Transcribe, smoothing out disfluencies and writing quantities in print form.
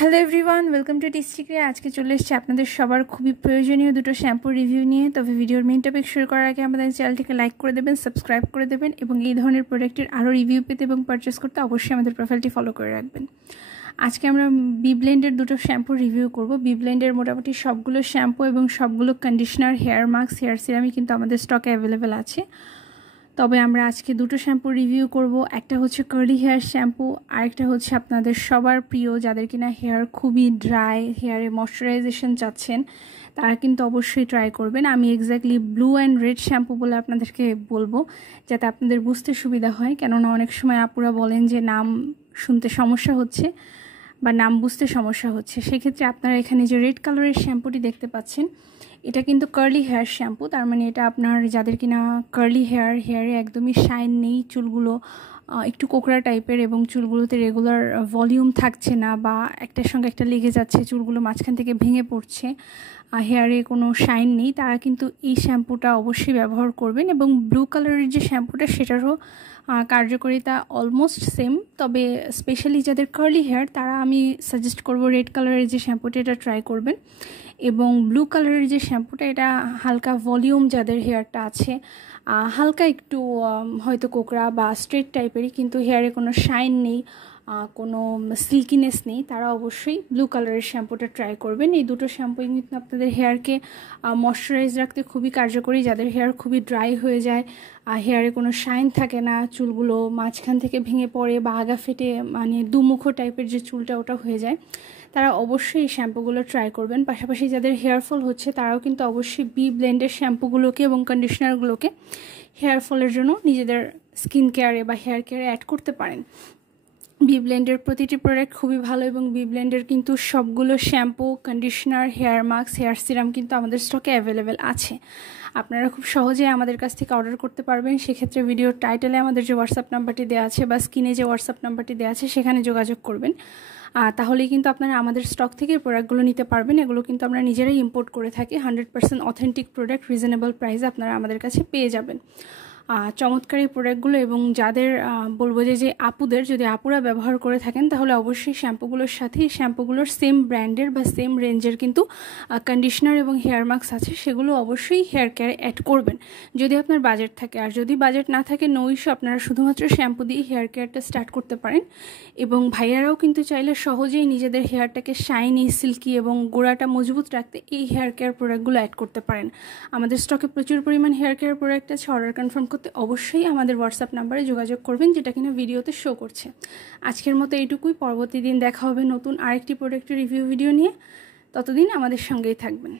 Hello everyone, welcome to টিস্টিক্রিয়া। আজকে চলে এসেছি আপনাদের সবার খুবই প্রয়োজনীয় দুটো শ্যাম্পুর রিভিউ নিয়ে। তবে ভিডিওর মেইন টপিক শুরু করার আগে আমাদের চ্যানেলটিকে লাইক করে দেবেন, সাবস্ক্রাইব করে দেবেন এবং এই ধরনের প্রোডাক্টের আরও রিভিউ পেতে এবং পারচেস করতে অবশ্যই আমাদের প্রোফাইলটি ফলো করে রাখবেন। আজকে আমরা বি ব্লেন্ডের দুটো শ্যাম্পুর রিভিউ করব। বি ব্লেন্ডের মোটামুটি সবগুলো শ্যাম্পু এবং সবগুলো কন্ডিশনার, হেয়ার মাস্ক, হেয়ার সিরামই কিন্তু আমাদের স্টকে অ্যাভেলেবেল আছে। তবে আমরা আজকে দুটো শ্যাম্পু রিভিউ করব। একটা হচ্ছে কার্লি হেয়ার শ্যাম্পু, আরেকটা হচ্ছে আপনাদের সবার প্রিয় যাদের কিনা হেয়ার খুবই ড্রাই, হেয়ারে ময়শ্চারাইজেশন চাচ্ছেন, তারা কিন্তু অবশ্যই ট্রাই করবেন। আমি exactly blue and red shampoo বলে আপনাদেরকে বলবো, যাতে আপনাদের বুঝতে সুবিধা হয়। কেননা অনেক সময় আপুরা বলেন যে নাম শুনতে সমস্যা হচ্ছে বা নাম বুঝতে সমস্যা হচ্ছে। সেক্ষেত্রে আপনারা এখানে যে রেড কালারের শ্যাম্পুটি দেখতে পাচ্ছেন, এটা কিন্তু কার্লি হেয়ার শ্যাম্পু। তার মানে এটা আপনার যাদের কিনা কার্লি হেয়ারে একদমই শাইন নেই, চুলগুলো একটু কোকড়া টাইপের এবং চুলগুলোতে রেগুলার ভলিউম থাকছে না বা একটার সঙ্গে একটা লেগে যাচ্ছে, চুলগুলো মাঝখান থেকে ভেঙে পড়ছে, হেয়ারে কোনো শাইন নেই, তারা কিন্তু এই শ্যাম্পুটা অবশ্যই ব্যবহার করবেন। এবং ব্লু কালারের যে শ্যাম্পুটা সেটারও কার্যকারিতা অলমোস্ট সেম। তবে স্পেশালি যাদের কার্লি হেয়ার তারা আমি সাজেস্ট করব রেড কালারের যে শ্যাম্পুটা এটা ট্রাই করবেন। এবং ব্লু কালারের যে শ্যাম্পুটা এটা হালকা ভলিউম যাদের হেয়ারটা আছে, হালকা একটু হয়তো কোকড়া বা স্ট্রেট টাইপেরই, কিন্তু হেয়ারে কোনো শাইন নেই, কোনো সিল্কিনেস নেই, তারা অবশ্যই ব্লু কালারের শ্যাম্পুটা ট্রাই করবেন। এই দুটো শ্যাম্পুই কিন্তু আপনাদের হেয়ারকে ময়শ্চারাইজ রাখতে খুবই কার্যকরী। যাদের হেয়ার খুবই ড্রাই হয়ে যায়, হেয়ারে কোনো শাইন থাকে না, চুলগুলো মাঝখান থেকে ভেঙে পড়ে বা আগা ফেটে মানে দুমুখো টাইপের যে চুলটা ওটা হয়ে যায়, তারা অবশ্যই এই শ্যাম্পুগুলো ট্রাই করবেন। পাশাপাশি যাদের হেয়ার ফল হচ্ছে তারাও কিন্তু অবশ্যই বি ব্লেন্ডের শ্যাম্পুগুলোকে এবং কন্ডিশনারগুলোকে হেয়ার ফলের জন্য নিজেদের স্কিন কেয়ারে বা হেয়ার কেয়ারে অ্যাড করতে পারেন। বি ব্লেন্ডের প্রতিটি প্রোডাক্ট খুবই ভালো এবং বি ব্লেন্ডের কিন্তু সবগুলো shampoo, conditioner, hair mask, hair serum কিন্তু আমাদের স্টকে অ্যাভেলেবেল আছে। আপনারা খুব সহজে আমাদের কাছ থেকে অর্ডার করতে পারবেন। সেক্ষেত্রে ভিডিওর টাইটেলে আমাদের যে হোয়াটসঅ্যাপ নাম্বারটি দেওয়া আছে বা স্ক্রিনে যে হোয়াটসঅ্যাপ নাম্বারটি দেওয়া আছে সেখানে যোগাযোগ করবেন। তাহলেই কিন্তু আপনারা আমাদের স্টক থেকে প্রোডাক্টগুলো নিতে পারবেন। এগুলো কিন্তু আমরা নিজেরাই ইম্পোর্ট করে থাকি। 100% অথেন্টিক প্রোডাক্ট রিজনেবল প্রাইসে আপনারা আমাদের কাছে পেয়ে যাবেন। চমৎকার এই প্রোডাক্টগুলো। এবং যাদের বলবো যে আপুদের, যদি আপুরা ব্যবহার করে থাকেন তাহলে অবশ্যই শ্যাম্পুগুলোর সাথে শ্যাম্পুগুলোর সেম ব্র্যান্ডের বা সেম রেঞ্জের কিন্তু কন্ডিশনার এবং হেয়ার মাস্ক আছে, সেগুলো অবশ্যই হেয়ার কেয়ারে অ্যাড করবেন যদি আপনার বাজেট থাকে। আর যদি বাজেট না থাকে, নো ইস্যু, আপনারা শুধুমাত্র শ্যাম্পু দিয়ে হেয়ার কেয়ারটা স্টার্ট করতে পারেন। এবং ভাইয়ারাও কিন্তু চাইলে সহজেই নিজেদের হেয়ারটাকে শাইনি, সিল্কি এবং গোড়াটা মজবুত রাখতে এই হেয়ার কেয়ার প্রোডাক্টগুলো অ্যাড করতে পারেন। আমাদের স্টকে প্রচুর পরিমাণ হেয়ার কেয়ার প্রোডাক্ট আছে। অর্ডার কনফার্ম করতে অবশ্যই আমাদের হোয়াটসঅ্যাপ নাম্বারে যোগাযোগ করবেন, যেটা কিনা ভিডিওতে শো করছে। আজকের মতো এইটুকুই। পরবর্তী দিন দেখা হবে নতুন আরেকটি প্রোডাক্টের রিভিউ ভিডিও নিয়ে। ততদিন আমাদের সঙ্গেই থাকবেন।